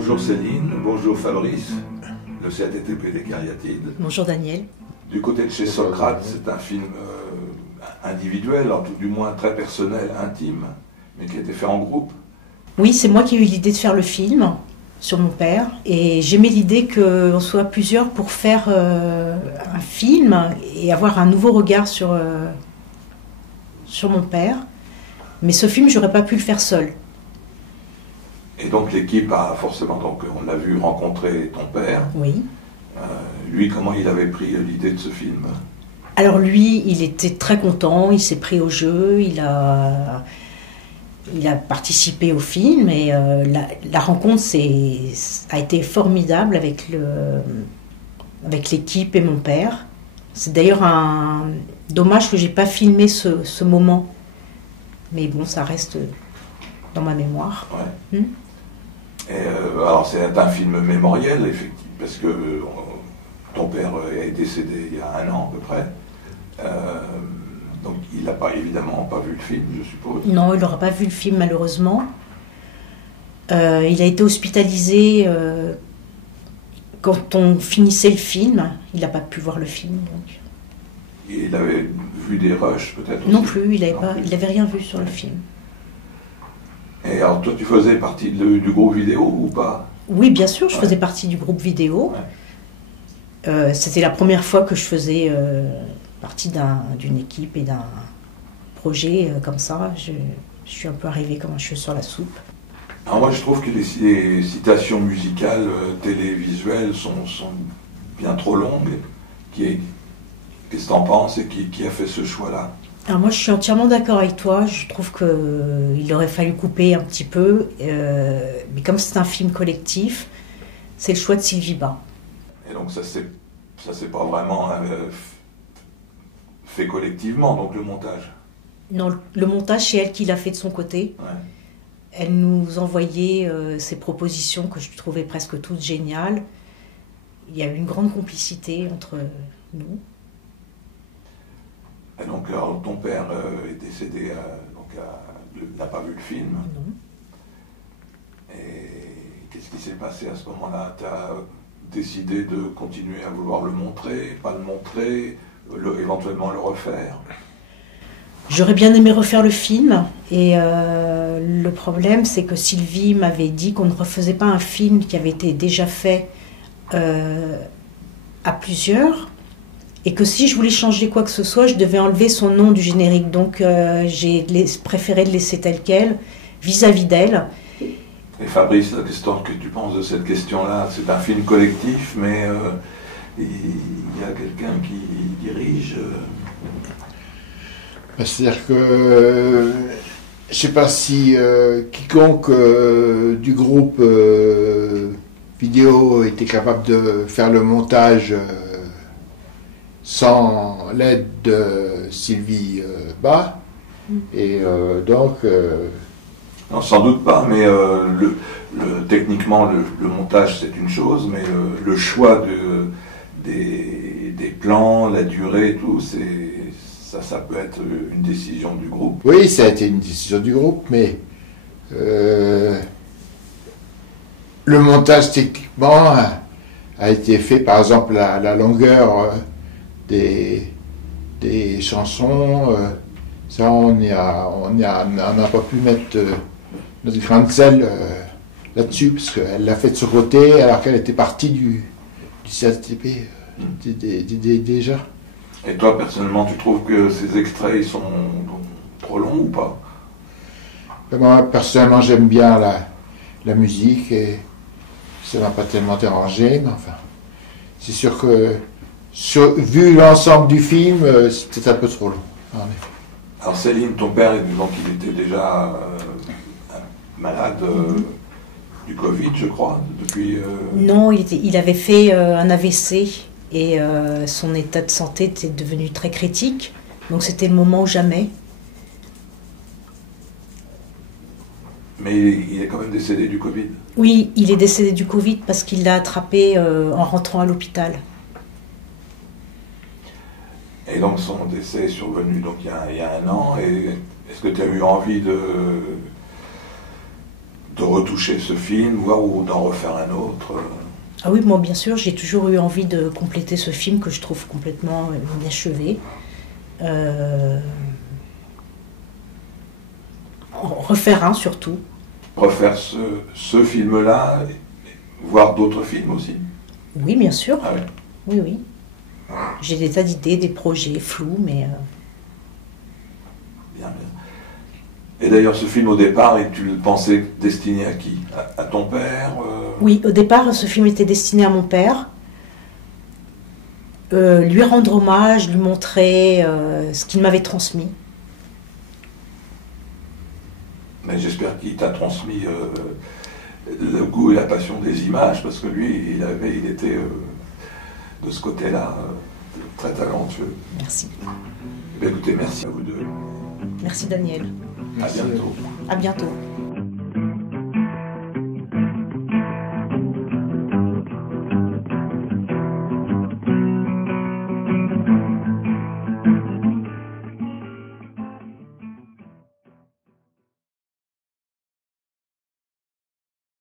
Bonjour Céline, bonjour Fabrice, le CATTP des Cariatides. Bonjour Daniel. Du côté de chez Socrate, c'est un film individuel, alors tout du moins très personnel, intime, mais qui a été fait en groupe. Oui, c'est moi qui ai eu l'idée de faire le film sur mon père. Et j'aimais l'idée qu'on soit plusieurs pour faire un film et avoir un nouveau regard sur mon père. Mais ce film, j'aurais pas pu le faire seul. Et donc l'équipe a forcément, donc on l'a vu rencontrer ton père. Oui. Lui, comment il avait pris l'idée de ce film? Alors lui, il était très content, il s'est pris au jeu, il a participé au film et la rencontre a été formidable avec l'équipe et mon père. C'est d'ailleurs un dommage que j'ai pas filmé ce moment, mais bon, ça reste dans ma mémoire. Ouais. Et alors c'est un film mémoriel, effectivement, parce que ton père est décédé il y a 1 an à peu près. Donc il n'a évidemment pas vu le film, je suppose. Non, il n'aura pas vu le film malheureusement. Il a été hospitalisé quand on finissait le film. Il n'a pas pu voir le film. Donc. Et il avait vu des rushs peut-être aussi? Non plus, il n'avait rien vu sur le film. Et alors toi tu faisais partie du groupe vidéo ou pas? Oui, bien sûr, je faisais partie du groupe vidéo. Ouais. C'était la première fois que je faisais partie d'une équipe et d'un projet comme ça. Je suis un peu arrivée comme un cheveu sur la soupe. Alors moi je trouve que les citations musicales télévisuelles sont bien trop longues. Qu'est-ce que tu en penses et qui a fait ce choix-là? Alors moi je suis entièrement d'accord avec toi, je trouve qu'il aurait fallu couper un petit peu, mais comme c'est un film collectif, c'est le choix de Sylvie Bas. Et donc ça c'est pas vraiment fait collectivement, donc le montage? Non, le montage c'est elle qui l'a fait de son côté. Ouais. Elle nous envoyait ses propositions que je trouvais presque toutes géniales. Il y a eu une grande complicité entre nous. Et donc alors, ton père est décédé, n'a pas vu le film. Non. Et qu'est-ce qui s'est passé à ce moment-là? Tu as décidé de continuer à vouloir le montrer, pas le montrer, éventuellement le refaire? J'aurais bien aimé refaire le film. Et le problème, c'est que Sylvie m'avait dit qu'on ne refaisait pas un film qui avait été déjà fait à plusieurs. Et que si je voulais changer quoi que ce soit, je devais enlever son nom du générique. Donc j'ai préféré le laisser tel quel, vis-à-vis d'elle. Et Fabrice, qu'est-ce que tu penses de cette question-là? C'est un film collectif, mais il y a quelqu'un qui dirige. C'est-à-dire que je ne sais pas si quiconque du groupe vidéo était capable de faire le montage sans l'aide de Sylvie Bas. Et donc... Non, sans doute pas, mais techniquement, le montage, c'est une chose, mais le choix des plans, la durée et tout, ça peut être une décision du groupe. Oui, ça a été une décision du groupe, mais le montage techniquement a été fait, par exemple, la longueur des chansons, ça on n'a pas pu mettre notre grain de sel là-dessus, parce qu'elle l'a fait de ce côté, alors qu'elle était partie du CATTP déjà. Et toi, personnellement, tu trouves que ces extraits ils sont trop longs ou pas? Moi, personnellement, j'aime bien la musique et ça m'a pas tellement dérangé, mais enfin, c'est sûr que vu l'ensemble du film, c'est peut-être un peu trop long, en effet. Alors Céline, ton père, donc, il était déjà malade du Covid, je crois, depuis... Non, il avait fait un AVC et son état de santé était devenu très critique, donc c'était le moment ou jamais. Mais il est quand même décédé du Covid? Oui, il est décédé du Covid parce qu'il l'a attrapé en rentrant à l'hôpital. Et donc son décès est survenu donc, il y a 1 an. Et est-ce que tu as eu envie de retoucher ce film, voire ou d'en refaire un autre? Ah oui, moi bien sûr, j'ai toujours eu envie de compléter ce film que je trouve complètement inachevé. Refaire un surtout. Refaire ce film-là, voir d'autres films aussi? Oui, bien sûr. Ah oui. Oui, oui. J'ai des tas d'idées, des projets flous, mais... Bien, bien. Et d'ailleurs, ce film, au départ, tu le pensais destiné à qui? À ton père? Oui, au départ, ce film était destiné à mon père. Lui rendre hommage, lui montrer ce qu'il m'avait transmis. Mais j'espère qu'il t'a transmis le goût et la passion des images, parce que lui, il était de ce côté-là très talentueux. Merci. Eh bien, écoutez, merci à vous deux. Merci Daniel. À bientôt. À bientôt.